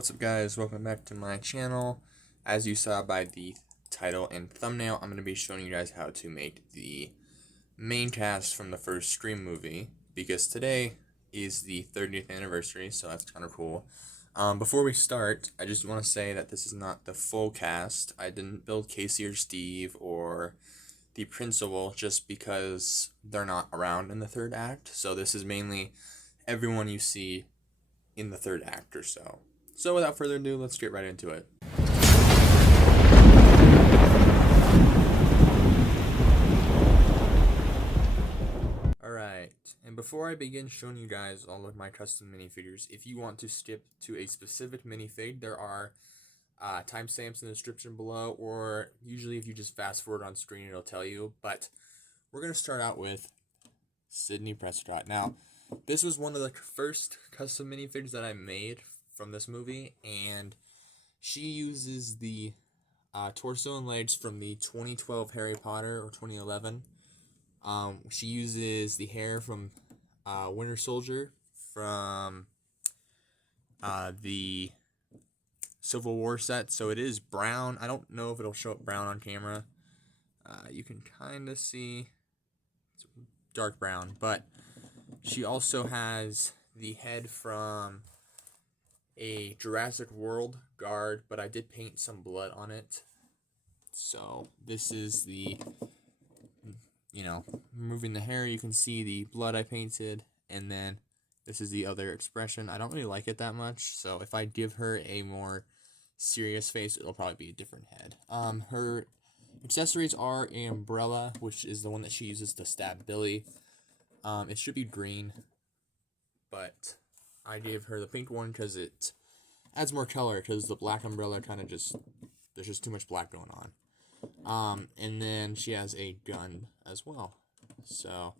What's up, guys? Welcome back to my channel. As you saw by the title and thumbnail, I'm going to be showing you guys how to make the main cast from the first Scream movie, because today is the 30th anniversary, so that's kind of cool. Before we start, I just want to say that this is not the full cast. I didn't build Casey or Steve or the principal just because they're not around in the third act, so this is mainly everyone you see in the third act or so. So without further ado, let's get right into it. Alright, and before I begin showing you guys all of my custom minifigures, if you want to skip to a specific minifig, there are timestamps in the description below, or usually if you just fast forward on screen, it'll tell you. But we're going to start out with Sidney Prescott. Now, this was one of the first custom minifigs that I made from this movie, and she uses the torso and legs from the 2012 Harry Potter or 2011. She uses the hair from Winter Soldier from the Civil War set, so it is brown. I don't know if it'll show up brown on camera. You can kind of see it's dark brown, but she also has the head from a Jurassic World guard, but I did paint some blood on it. So this is the, removing the hair, you can see the blood I painted, and then this is the other expression. I don't really like it that much, so if I give her a more serious face, it'll probably be a different head. Her accessories are an umbrella, which is the one that she uses to stab Billy. It should be green, but I gave her the pink one because it adds more color, because the black umbrella kind of there's just too much black going on. And then she has a gun as well. So,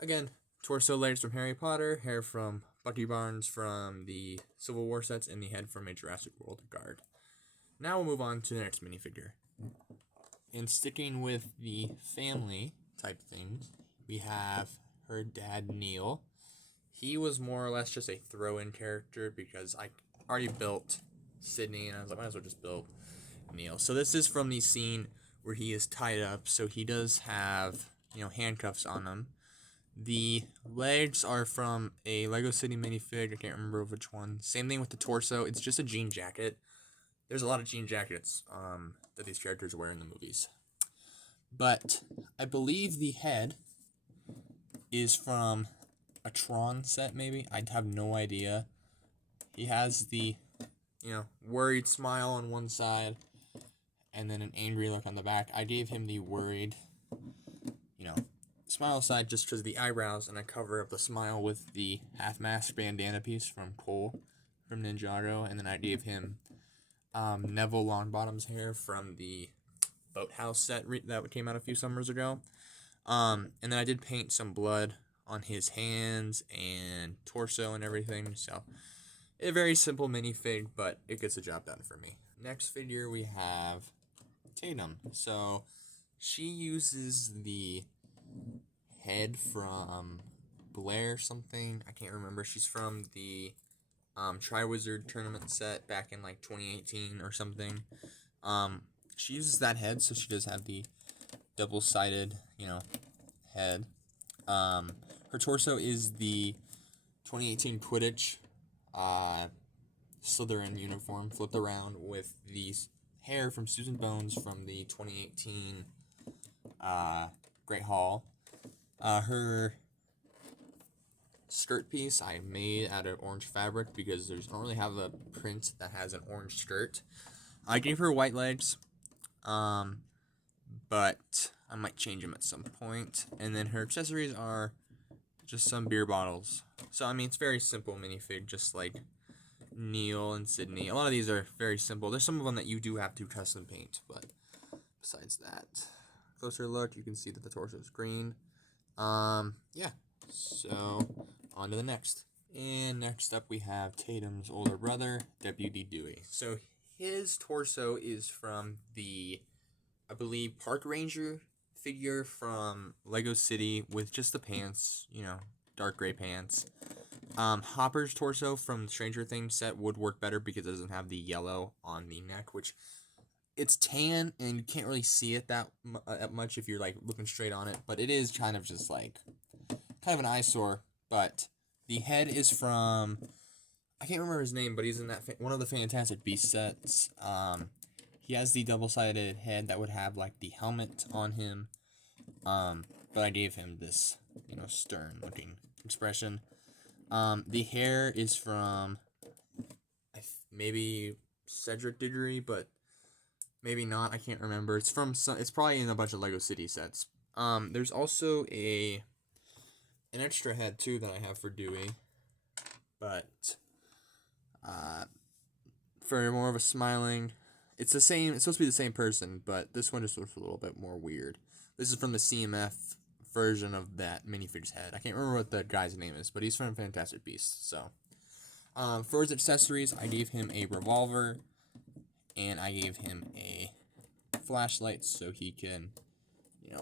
again, torso legs from Harry Potter, hair from Bucky Barnes from the Civil War sets, and the head from a Jurassic World guard. Now we'll move on to the next minifigure. And sticking with the family type things, we have her dad, Neil. He was more or less just a throw-in character because I already built Sidney, and I was like, might as well just build Neil. So this is from the scene where he is tied up, so he does have, handcuffs on him. The legs are from a Lego City minifig, I can't remember which one. Same thing with the torso, it's just a jean jacket. There's a lot of jean jackets that these characters wear in the movies. But I believe the head is from a Tron set, maybe? I have no idea. He has the, worried smile on one side, and then an angry look on the back. I gave him the worried, smile side just because of the eyebrows, and I cover up the smile with the half-mask bandana piece from Cole from Ninjago, and then I gave him Neville Longbottom's hair from the Boathouse set that came out a few summers ago. And then I did paint some blood on his hands and torso and everything, so a very simple minifig, but it gets the job done for me. Next figure we have Tatum. So she uses the head from Blair something, I can't remember. She's from the Tri-Wizard tournament set back in like 2018 or something. She uses that head, so she does have the double-sided, head. Her torso is the 2018 Quidditch Slytherin uniform flipped around with the hair from Susan Bones from the 2018 Great Hall. Her skirt piece I made out of orange fabric because I don't really have a print that has an orange skirt. I gave her white legs, but I might change them at some point. And then her accessories are just some beer bottles. So, it's very simple minifig, just like Neil and Sidney. A lot of these are very simple. There's some of them that you do have to custom paint, but besides that, closer look, you can see that the torso is green. Yeah. So, on to the next. And next up we have Tatum's older brother, Deputy Dewey. So, his torso is from the, I believe, Park Ranger figure from Lego City with just the pants, dark gray pants. Hopper's torso from Stranger Things set would work better because it doesn't have the yellow on the neck, which it's tan and you can't really see it that much if you're like looking straight on it, but it is kind of just like kind of an eyesore. But the head is from, I can't remember his name, but he's in that one of the Fantastic Beasts sets. He has the double-sided head that would have like the helmet on him. But I gave him this, stern-looking expression. The hair is from maybe Cedric Diggory, but maybe not. I can't remember. It's from it's probably in a bunch of Lego City sets. There's also an extra head too that I have for Dewey, but for more of a smiling, it's the same. It's supposed to be the same person, but this one just looks a little bit more weird. This is from the CMF version of that minifigure's head. I can't remember what the guy's name is, but he's from Fantastic Beasts. So, for his accessories, I gave him a revolver, and I gave him a flashlight so he can,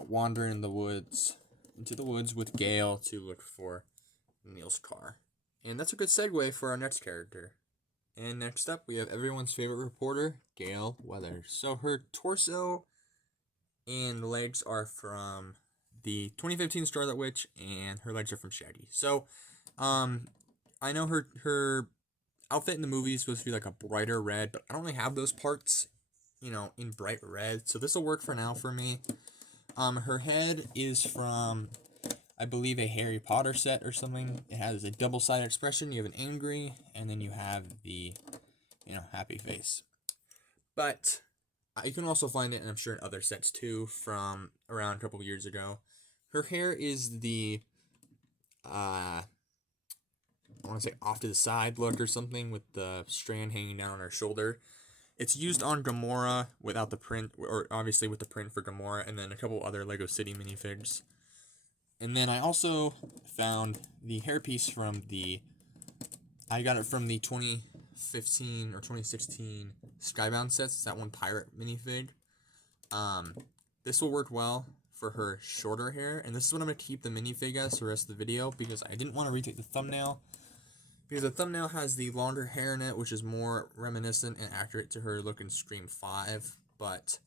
wander into the woods with Gale to look for Neil's car. And that's a good segue for our next character. And next up, we have everyone's favorite reporter, Gale Weathers. So her torso and legs are from the 2015 Scarlet Witch, and her legs are from Shaggy. So, I know her outfit in the movie is supposed to be like a brighter red, but I don't really have those parts, in bright red. So this will work for now for me. Her head is from, I believe, a Harry Potter set or something. It has a double-sided expression. You have an angry, and then you have the, happy face. But you can also find it, and I'm sure in other sets too, from around a couple of years ago. Her hair is the, I want to say off to the side look or something with the strand hanging down on her shoulder. It's used on Gamora without the print, or obviously with the print for Gamora, and then a couple other Lego City minifigs. And then I also found the hairpiece from I got it from the 2015 or 2016 Skybound sets. It's that one pirate minifig. This will work well for her shorter hair, and this is what I'm going to keep the minifig as the rest of the video, because I didn't want to retake the thumbnail, because the thumbnail has the longer hair in it, which is more reminiscent and accurate to her look in Scream 5, but,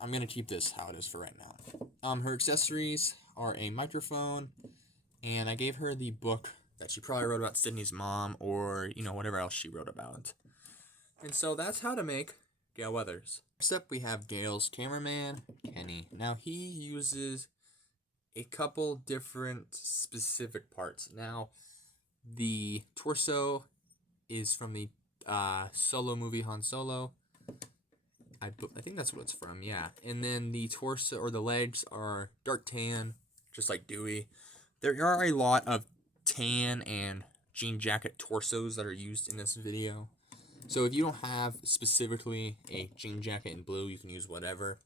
I'm going to keep this how it is for right now. Her accessories are a microphone, and I gave her the book that she probably wrote about Sidney's mom, or, whatever else she wrote about. And so that's how to make Gale Weathers. Next up, we have Gale's cameraman, Kenny. Now, he uses a couple different specific parts. Now, the torso is from the Solo movie, Han Solo. I think that's what it's from, yeah. And then the torso, or the legs, are dark tan, just like Dewey. There are a lot of tan and jean jacket torsos that are used in this video. So if you don't have specifically a jean jacket in blue, you can use whatever.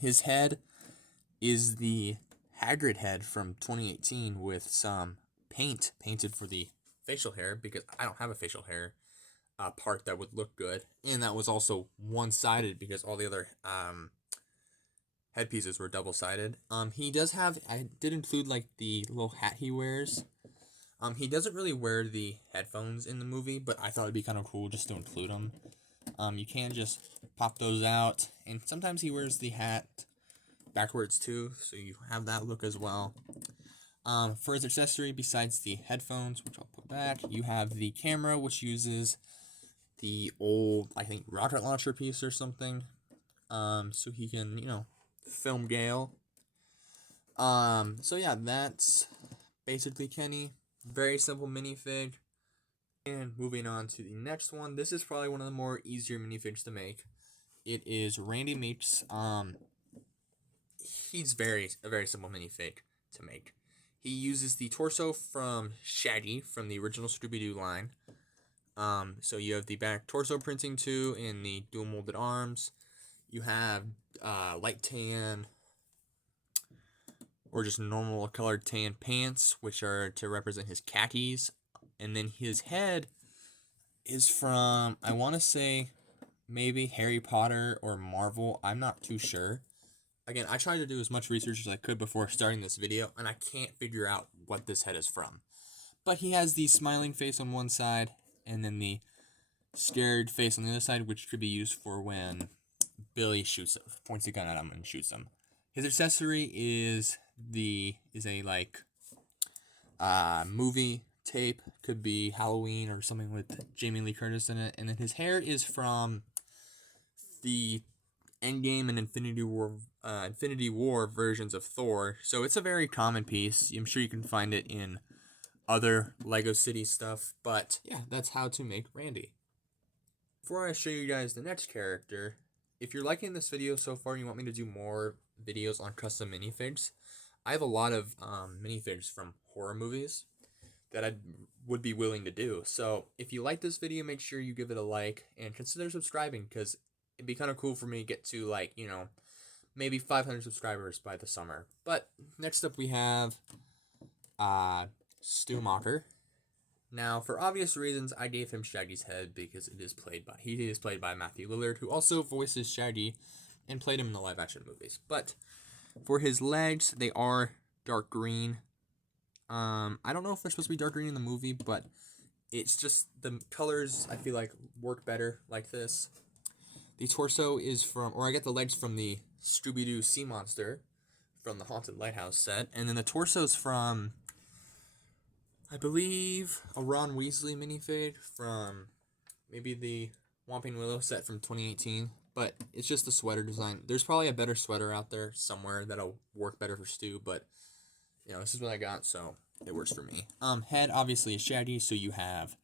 His head is the Hagrid head from 2018 with some paint painted for the facial hair, because I don't have a facial hair part that would look good. And that was also one-sided because all the other headpieces were double-sided. He does have, I did include like the little hat he wears. He doesn't really wear the headphones in the movie, but I thought it'd be kind of cool just to include them. You can just pop those out, and sometimes he wears the hat backwards too, so you have that look as well. For his accessory, besides the headphones, which I'll put back, you have the camera, which uses the old, I think, rocket launcher piece or something, so he can, film Gale. So yeah, that's basically Kenny. Very simple minifig. And moving on to the next one. This is probably one of the more easier minifigs to make. It is Randy Meeks. He's a very simple minifig to make. He uses the torso from Shaggy from the original Scooby-Doo line. So you have the back torso printing too, and the dual molded arms. You have light tan, or just normal colored tan pants, which are to represent his khakis. And then his head is from, I want to say, maybe Harry Potter or Marvel. I'm not too sure. Again, I tried to do as much research as I could before starting this video, and I can't figure out what this head is from. But he has the smiling face on one side, and then the scared face on the other side, which could be used for when Billy points a gun at him and shoots him. His accessory is a like movie tape, could be Halloween or something with Jamie Lee Curtis in it, and then his hair is from the Endgame and Infinity War versions of Thor. So it's a very common piece. I'm sure you can find it in other Lego City stuff, but yeah, that's how to make Randy. Before I show you guys the next character, if you're liking this video so far and you want me to do more videos on custom minifigs, I have a lot of minifigs from horror movies that I would be willing to do. So if you like this video, make sure you give it a like and consider subscribing, because it'd be kind of cool for me to get to, like, you know, maybe 500 subscribers by the summer. But next up we have Stu Macher. Now, for obvious reasons, I gave him Shaggy's head because he is played by Matthew Lillard, who also voices Shaggy and played him in the live-action movies. But for his legs, they are dark green. I don't know if they're supposed to be dark green in the movie, but it's just the colors, I feel like, work better like this. The torso is I get the legs from the Scooby-Doo Sea Monster from the Haunted Lighthouse set, and then the torso's from, I believe, a Ron Weasley minifig from maybe the Whomping Willow set from 2018, but it's just the sweater design. There's probably a better sweater out there somewhere that'll work better for Stu, but, you know, this is what I got, so it works for me. Head, obviously, is Shaggy, so you have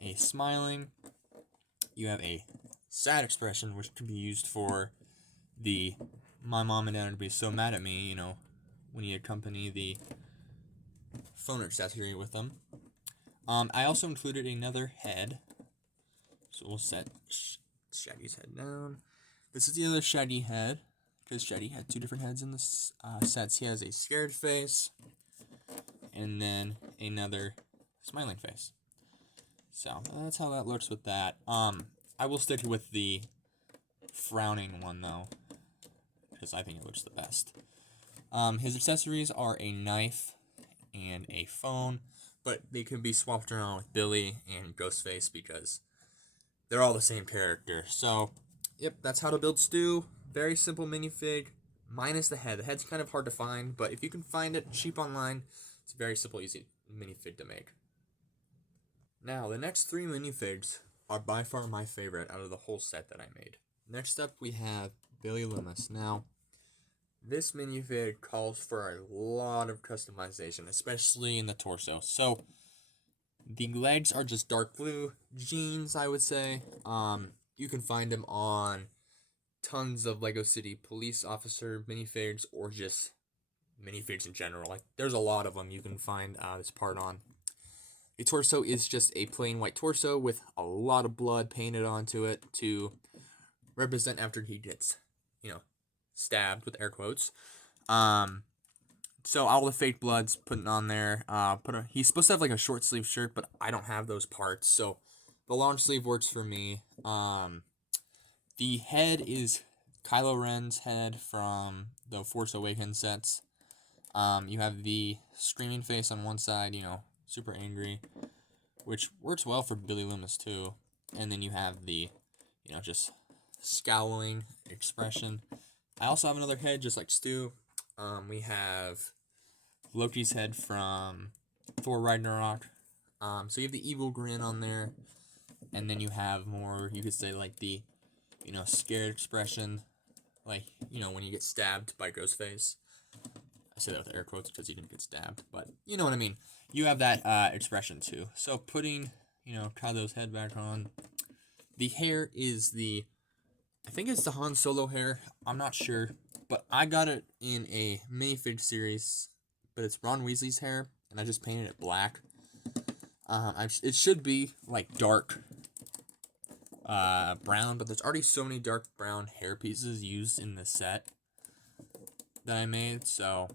a smiling, you have a sad expression, which can be used for the my mom and dad would be so mad at me, you know, when you accompany the phone accessory with them. I also included another head, so we'll set Shaggy's head down. This is the other Shaggy head, because Shaggy had two different heads in this sets. He has a scared face, and then another smiling face. So that's how that looks with that. I will stick with the frowning one, though, because I think it looks the best. His accessories are a knife and a phone, but they can be swapped around with Billy and Ghostface because they're all the same character. So, yep, that's how to build Stu. Very simple minifig, minus the head. The head's kind of hard to find, but if you can find it cheap online, it's a very simple, easy minifig to make. Now, the next three minifigs are by far my favorite out of the whole set that I made. Next up, we have Billy Loomis. Now, this minifig calls for a lot of customization, especially in the torso. So, the legs are just dark blue jeans, I would say. You can find them on tons of Lego City police officer minifigs, or just minifigs in general. Like, there's a lot of them you can find this part on. The torso is just a plain white torso with a lot of blood painted onto it to represent after he gets, you know, stabbed, with air quotes. So all the fake blood's putting on there. He's supposed to have like a short sleeve shirt, but I don't have those parts, so the long sleeve works for me. The head is Kylo Ren's head from the Force Awakens sets. You have the screaming face on one side, you know, super angry, which works well for Billy Loomis too. And then you have the, you know, just scowling expression. I also have another head just like Stu. We have Loki's head from Thor Ragnarok. So you have the evil grin on there, and then you have more, you could say, like the, you know, scared expression, like, you know, when you get stabbed by Ghostface. I say that with air quotes because he didn't get stabbed, but you know what I mean. You have that expression too. So putting, you know, Kylo's head back on. The hair is I think it's the Han Solo hair. I'm not sure, but I got it in a minifig series, but it's Ron Weasley's hair, and I just painted it black. It should be like dark brown, but there's already so many dark brown hair pieces used in the set that I made, so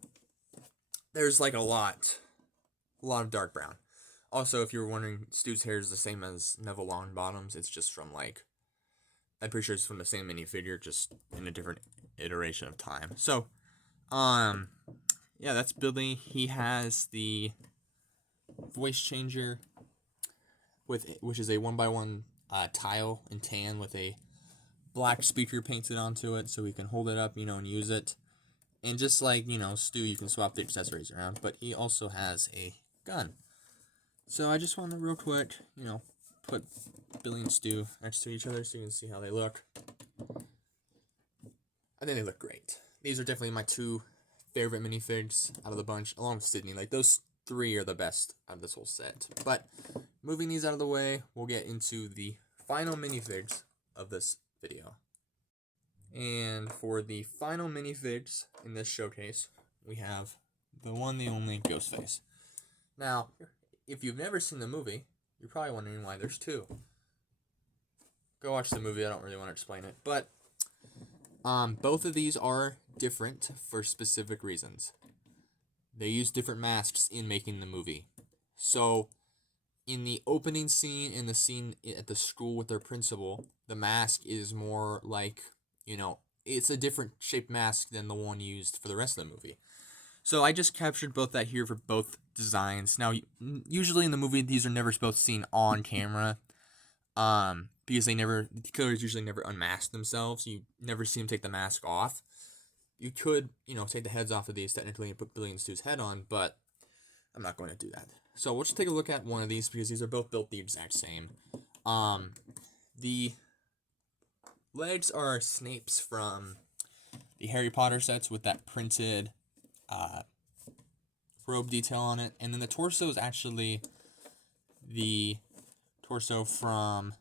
there's like a lot of dark brown. Also, if you're wondering, Stu's hair is the same as Neville Longbottom's. It's just from, like, I'm pretty sure it's from the same minifigure, just in a different iteration of time. So, yeah, that's Billy. He has the voice changer, which is a 1x1 tile in tan with a black speaker painted onto it, so we can hold it up, and use it. And just like, Stu, you can swap the accessories around, but he also has a gun. So I just want to real quick, put Billy and Stu next to each other so you can see how they look. I think they look great. These are definitely my two favorite minifigs out of the bunch, along with Sidney. Like, those three are the best out of this whole set. But moving these out of the way, we'll get into the final minifigs of this video. And for the final minifigs in this showcase, we have the one, the only Ghostface. Now, if you've never seen the movie, you're probably wondering why there's two. Go watch the movie, I don't really want to explain it. But both of these are different for specific reasons. They use different masks in making the movie. So, in the opening scene and the scene at the school with their principal, the mask is more like, it's a different shaped mask than the one used for the rest of the movie. So I just captured both that here for both designs. Now, usually in the movie, these are never both seen on camera, because the killers usually never unmask themselves. You never see them take the mask off. You could, take the heads off of these technically and put Billy and Stu's head on, but I'm not going to do that. So we'll just take a look at one of these because these are both built the exact same. The legs are Snape's from the Harry Potter sets with that printed robe detail on it. And then the torso is actually the torso from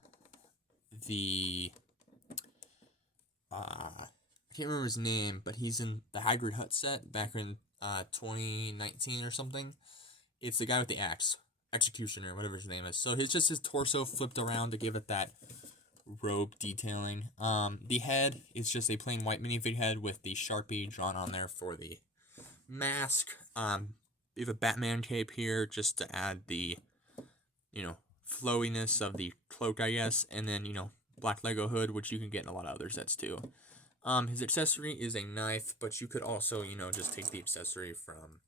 the I can't remember his name, but he's in the Hagrid Hut set back in 2019 or something. It's the guy with the axe, Executioner, whatever his name is. So it's just his torso flipped around to give it that robe detailing. The head is just a plain white minifig head with the Sharpie drawn on there for the mask. We have a Batman cape here just to add the, flowiness of the cloak, I guess. And then, black Lego hood, which you can get in a lot of other sets too. His accessory is a knife, but you could also, just take the accessory from,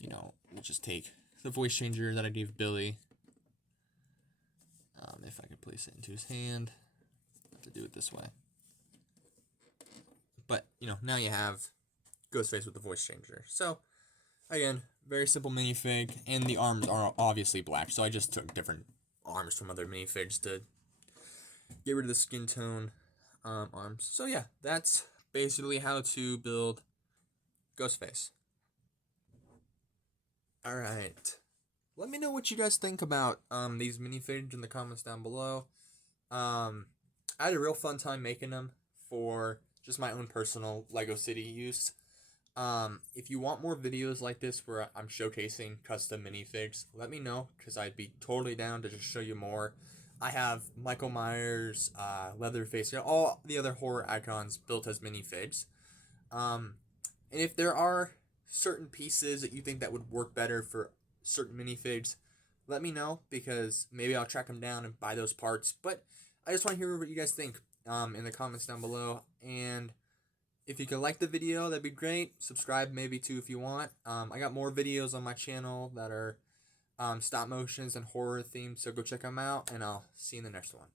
we'll just take the voice changer that I gave Billy. If I could place it into his hand. I have to do it this way. But, now you have Ghostface with the voice changer. So, again, very simple minifig, and the arms are obviously black, so I just took different arms from other minifigs to get rid of the skin tone arms. So yeah, that's basically how to build Ghostface. Alright, let me know what you guys think about these minifigs in the comments down below. I had a real fun time making them for just my own personal Lego City use. If you want more videos like this where I'm showcasing custom minifigs, let me know, because I'd be totally down to just show you more. I have Michael Myers, Leatherface, all the other horror icons built as minifigs. And if there are certain pieces that you think that would work better for certain minifigs, let me know, because maybe I'll track them down and buy those parts. But I just want to hear what you guys think in the comments down below. And if you could like the video, that'd be great. Subscribe maybe too if you want. I got more videos on my channel that are stop motions and horror themed, so go check them out, and I'll see you in the next one.